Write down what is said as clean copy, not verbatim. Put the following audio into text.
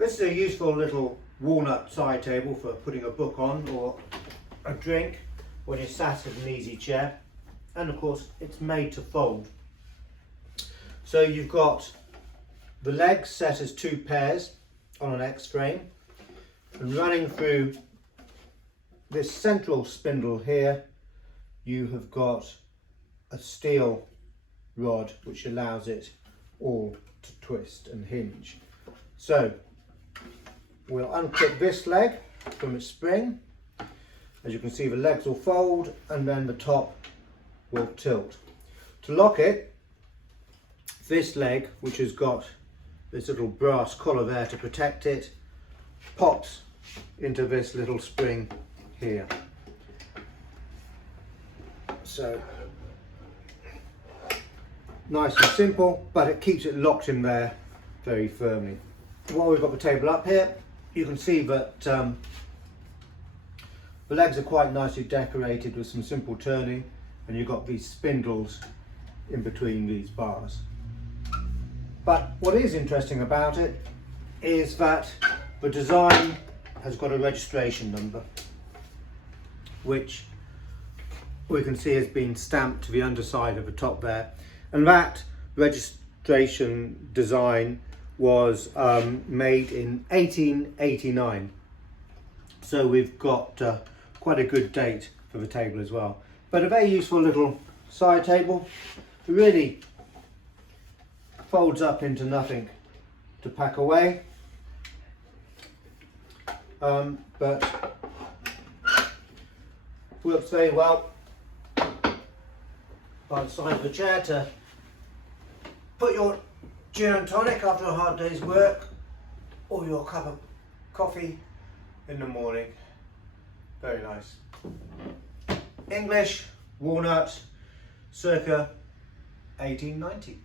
This is a useful little walnut side table for putting a book on or a drink when you're sat in an easy chair, and of course it's made to fold. So you've got the legs set as 2 pairs on an X frame, and running through this central spindle here you have got a steel rod which allows it all to twist and hinge. So we'll unclip this leg from its spring. As you can see, the legs will fold and then the top will tilt. To lock it, this leg, which has got this little brass collar there to protect it, pops into this little spring here. So nice and simple, but it keeps it locked in there very firmly. While we've got the table up here, you can see that the legs are quite nicely decorated with some simple turning, and you've got these spindles in between these bars. But what is interesting about it is that the design has got a registration number, which we can see has been stamped to the underside of the top there, and that registration design was made in 1889. So we've got quite a good date for the table as well. But a very useful little side table. It really folds up into nothing to pack away. But works very well by the side of the chair to put your gin and tonic after a hard day's work, or your cup of coffee in the morning. Very nice. English, walnut, circa 1890.